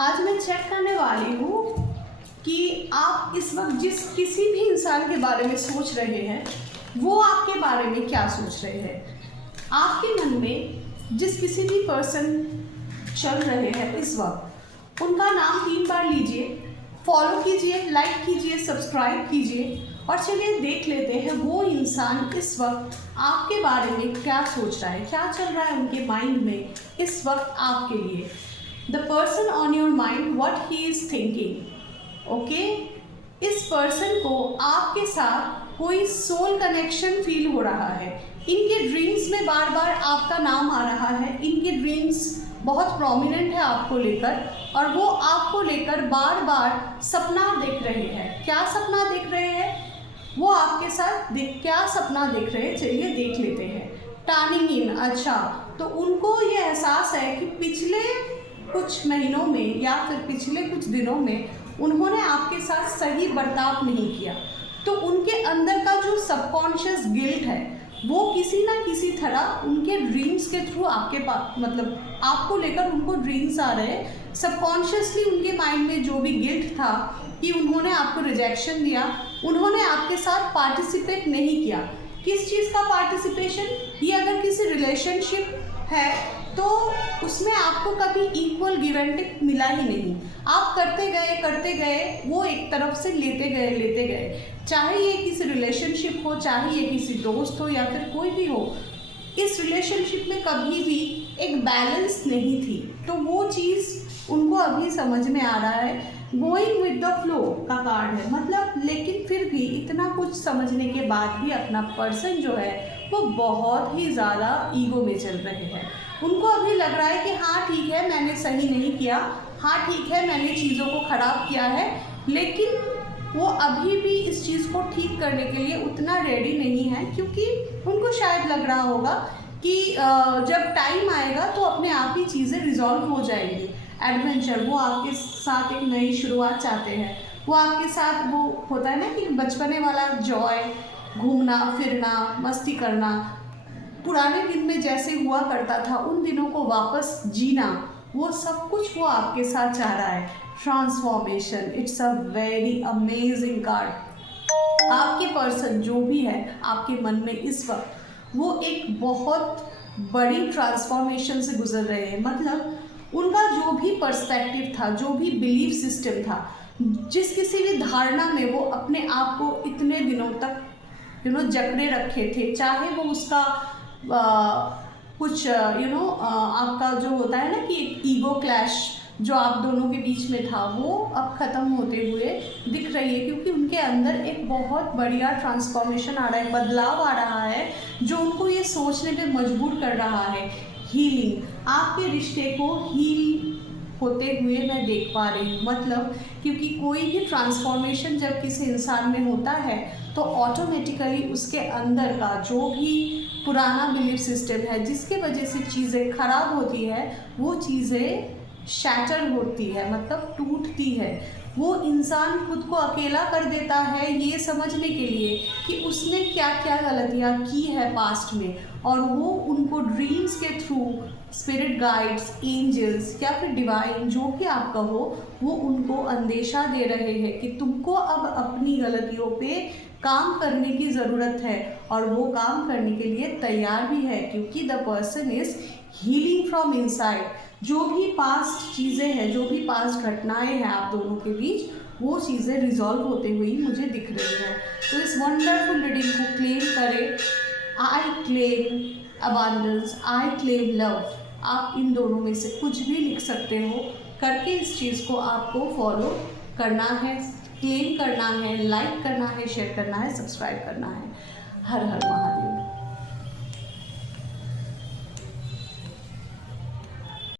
आज मैं चेक करने वाली हूँ कि आप इस वक्त जिस किसी भी इंसान के बारे में सोच रहे हैं वो आपके बारे में क्या सोच रहे हैं। आपके मन में जिस किसी भी पर्सन चल रहे हैं इस वक्त, उनका नाम 3 बार लीजिए, फॉलो कीजिए, लाइक कीजिए, सब्सक्राइब कीजिए और चलिए देख लेते हैं वो इंसान इस वक्त आपके बारे में क्या सोच रहा है, क्या चल रहा है उनके माइंड में इस वक्त आपके लिए। The person on your mind what he is thinking. Okay, इस पर्सन को आपके साथ कोई सोल कनेक्शन फील हो रहा है। इनके ड्रीम्स में बार बार आपका नाम आ रहा है। इनके ड्रीम्स बहुत प्रोमिनेंट है आपको लेकर और वो आपको लेकर बार बार सपना देख रहे हैं। क्या सपना देख रहे हैं वो आपके साथ? क्या सपना देख रहे हैं, चलिए देख लेते हैं। टर्निंग इन, अच्छा, तो उनको ये एहसास है कि पिछले कुछ महीनों में या फिर पिछले कुछ दिनों में उन्होंने आपके साथ सही बर्ताव नहीं किया, तो उनके अंदर का जो सबकॉन्शियस गिल्ट है वो किसी ना किसी तरह उनके ड्रीम्स के थ्रू आपके पास, मतलब आपको लेकर उनको ड्रीम्स आ रहे हैं। सबकॉन्शियसली उनके माइंड में जो भी गिल्ट था कि उन्होंने आपको रिजेक्शन दिया, उन्होंने आपके साथ पार्टिसिपेट नहीं किया। किस चीज़ का पार्टिसिपेशन? ये अगर किसी रिलेशनशिप है तो उसमें आपको कभी इक्वल गिव एंड टेक मिला ही नहीं। आप करते गए, वो एक तरफ से लेते गए। चाहे ये किसी रिलेशनशिप हो, चाहे ये किसी दोस्त हो या फिर कोई भी हो, इस रिलेशनशिप में कभी भी एक बैलेंस नहीं थी। तो वो चीज़ उनको अभी समझ में आ रहा है। गोइंग विद द फ्लो का कार्ड है, मतलब लेकिन फिर भी इतना कुछ समझने के बाद भी अपना पर्सन जो है वो बहुत ही ज़्यादा ईगो में चल रहे हैं। उनको अभी लग रहा है कि हाँ ठीक है, मैंने सही नहीं किया, हाँ ठीक है, मैंने चीज़ों को ख़राब किया है, लेकिन वो अभी भी इस चीज़ को ठीक करने के लिए उतना रेडी नहीं है, क्योंकि उनको शायद लग रहा होगा कि जब टाइम आएगा तो अपने आप ही चीज़ें रिजॉल्व हो जाएंगी। एडवेंचर, वो आपके साथ एक नई शुरुआत चाहते हैं। वो आपके साथ, वो होता है ना कि बचपने वाला जॉय, घूमना फिरना, मस्ती करना, पुराने दिन में जैसे हुआ करता था उन दिनों को वापस जीना, वो सब कुछ वो आपके साथ चाह रहा है। Transformation, it's a very amazing card. आपके पर्सन जो भी है आपके मन में इस वक्त, वो एक बहुत बड़ी ट्रांसफॉर्मेशन से गुजर रहे हैं। मतलब उनका जो भी पर्सपेक्टिव था, जो भी बिलीफ सिस्टम था, जिस किसी भी धारणा में वो अपने आप को इतने दिनों तक जकड़े रखे थे, चाहे वो उसका कुछ आपका जो होता है ना कि एक ईगो क्लैश जो आप दोनों के बीच में था, वो अब ख़त्म होते हुए दिख रही है, क्योंकि उनके अंदर एक बहुत बढ़िया ट्रांसफॉर्मेशन आ रहा है, बदलाव आ रहा है जो उनको ये सोचने पे मजबूर कर रहा है। हीलिंग, आपके रिश्ते को हील होते हुए मैं देख पा रही हूँ। मतलब क्योंकि कोई भी ट्रांसफॉर्मेशन जब किसी इंसान में होता है तो ऑटोमेटिकली उसके अंदर का जो भी पुराना बिलीफ सिस्टम है जिसके वजह से चीज़ें खराब होती है, वो चीज़ें शैटर होती है, मतलब टूटती है। वो इंसान खुद को अकेला कर देता है ये समझने के लिए कि उसने क्या क्या गलतियाँ की है पास्ट में, और वो उनको ड्रीम्स के थ्रू स्पिरिट गाइड्स, एंजल्स या फिर डिवाइन, जो भी आप कहो, वो उनको अंदेशा दे रहे हैं कि तुमको अब अपनी गलतियों पे काम करने की ज़रूरत है, और वो काम करने के लिए तैयार भी है, क्योंकि the person is healing from inside. जो भी पास्ट चीज़ें हैं, जो भी पास्ट घटनाएं हैं आप दोनों के बीच, वो चीज़ें रिजॉल्व होते हुए मुझे दिख रही हैं। तो इस वंडरफुल रीडिंग को क्लेम करें। I claim abundance, I claim love. आप इन दोनों में से कुछ भी लिख सकते हो, करके इस चीज़ को आपको फॉलो करना है, क्लेम करना है, लाइक करना है, शेयर करना है, सब्सक्राइब करना है। हर हर महादेव।